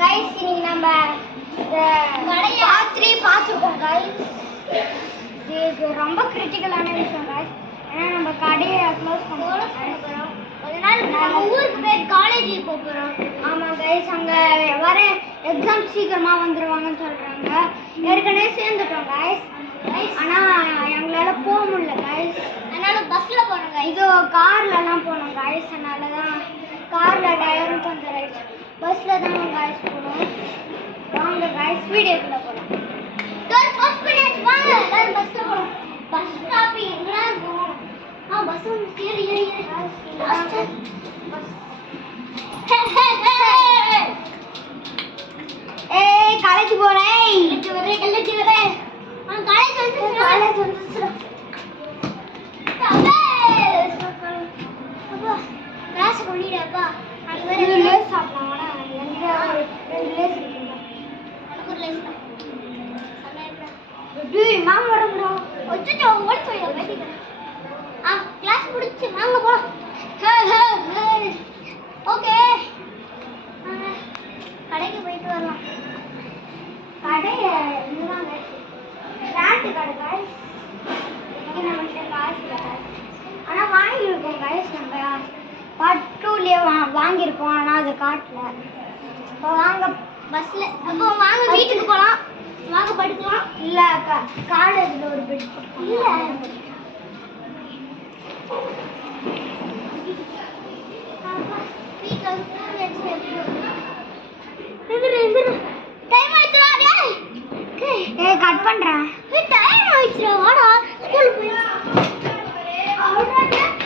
Guys இன்னைக்கு நம்ம கடையை பார்த்துருக்கோம் கைஸ். இது ரொம்ப கிரிட்டிக்கலான விஷயம் கைஸ். ஏன்னா நம்ம கடையை க்ளோஸ் பண்ண போகிறோம். கொஞ்ச நாள் நம்ம ஊருக்கு போய் காலேஜுக்கு போக போகிறோம். ஆமாம் கைஸ், அங்கே வர எக்ஸாம் சீக்கிரமாக வந்துடுவாங்கன்னு சொல்கிறாங்க. ஏற்கனவே சேர்ந்துட்டோம் கைஸ். ஆனால் எங்களால் போக முடியல கைஸ். அதனால் பஸ்ஸில் போனோம் கைஸ். இது கார்லலாம் போனோம் கைஸ். அதனால தான் காரில் டயரும் கொஞ்சம் ரைட், பஸ்ஸில் தான் கைஸ் போகணும். வாங்க கைஸ் வீடியோக்குள்ளே போகலாம். ஃபர்ஸ்ட் மினிட் வாங்க எல்லாரும் பஸ்ஸில் போகணும். பஸ் ஸ்டாப் எங்கடா இருக்கும்? பஸ் வந்து ஏறி ஏய் காலேஜ் போகிறேன். காலேஜ் வரேன். காலேஜ் வந்து கிளாஸ் பண்ணிடுப்பா. அது வேற லேஸ் சாப்பிடலாம். எனக்கு ரெண்டு லேஸ் இருக்குங்க. எனக்கு ஒரு லேஸ் தான். டேய் மாமா வரங்கடா. ஒச்சோ ஓடி போய் கிளாஸ் முடிச்சு வாங்க போ. ஓகே கடைக்கு போயிட்டு வரலாம். கடை இதுதாங்க பிராண்ட் கடை கைஸ். இங்கே நம்மகிட்ட காசு இல்லை ஆனால் வாங்கியிருக்கோம் கைஸ். நம்ம பார்ட் 2லயே வாங்கியிருப்போம், ஆனால் அது காட்டல. இப்போ வாங்க பஸ்ஸில், அப்போ வாங்க வீட்டுக்கு போகலாம். வாங்க படுக்கலாம். இல்லை காலேஜில் ஒரு பெட் இல்லை. டைம் ஆயிடுச்சுடா. ஏய் கட் பண்ணுறேன். டைம் ஆயிடுச்சுடா, வாடா ஸ்கூலுக்கு போய்.